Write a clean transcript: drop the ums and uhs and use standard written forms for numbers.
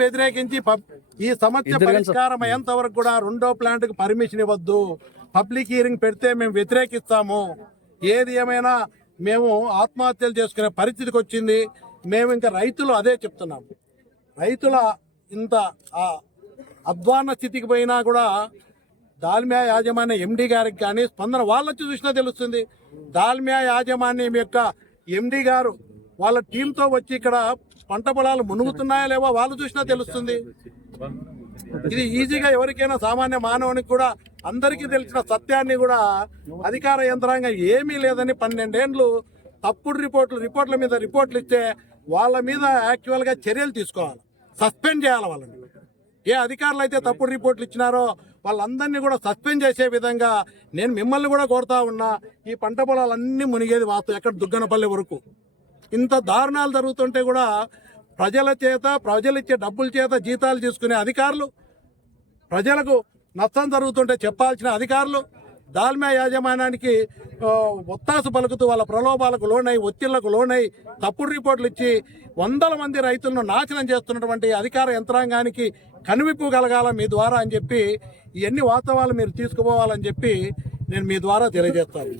వ్యతిరేకించి ఈ సమస్య పరిష్కారం అయ్యేంత వరకు కూడా రెండో ప్లాంట్ కు పర్మిషన్ ఇవ్వద్దు, పబ్లిక్ హియరింగ్ పెడితే మేము వ్యతిరేకిస్తాము. ఏది ఏమైనా మేము ఆత్మహత్యలు చేసుకునే పరిస్థితికి వచ్చింది. మేము ఇంకా రైతులు అదే చెప్తున్నాము. రైతుల ఇంత అధ్వాన్న స్థితికి పోయినా కూడా దాల్మియా యాజమాన్య ఎండి గారికి కానీ స్పందన వాళ్ళొచ్చి చూసినా తెలుస్తుంది. దాల్మియా యాజమాన్యం యొక్క ఎండి గారు వాళ్ళ టీంతో వచ్చి ఇక్కడ పంట పొలాలు మునుగుతున్నాయా లేవో వాళ్ళు చూసినా తెలుస్తుంది. ఇది ఈజీగా ఎవరికైనా సామాన్య మానవునికి కూడా అందరికీ తెలిసిన సత్యాన్ని కూడా అధికార యంత్రాంగం ఏమీ లేదని 12 ఏళ్ళు తప్పుడు రిపోర్ట్ల మీద రిపోర్ట్లు ఇస్తే వాళ్ళ మీద యాక్చువల్గా చర్యలు తీసుకోవాలి, సస్పెండ్ చేయాలి వాళ్ళని. ఏ అధికారులు అయితే తప్పుడు రిపోర్ట్లు ఇచ్చినారో వాళ్ళందరినీ కూడా సస్పెండ్ చేసే విధంగా నేను మిమ్మల్ని కూడా కోరుతా ఉన్నా. ఈ పంట పొలాలన్నీ మునిగేది వాస్తవం, ఎక్కడ దుగ్గనపల్లి వరకు. ఇంత దారుణాలు జరుగుతుంటే కూడా ప్రజలు ఇచ్చే డబ్బుల చేత జీతాలు తీసుకునే అధికారులు, ప్రజలకు నష్టం జరుగుతుంటే చెప్పాల్సిన అధికారులు, దాల్మియా యాజమాన్యానికి ఒత్తాసు పలుకుతూ వాళ్ళ ప్రలోభాలకు లోనై, ఒత్తిళ్లకు లోనై తప్పుడు రిపోర్ట్లు ఇచ్చి వందల మంది రైతులను నాశనం చేస్తున్నటువంటి అధికార యంత్రాంగానికి కనువిప్పు కలగాల మీ ద్వారా అని చెప్పి, ఇవన్నీ వాస్తవాలు మీరు తీసుకుపోవాలని చెప్పి నేను మీ ద్వారా తెలియజేస్తాను.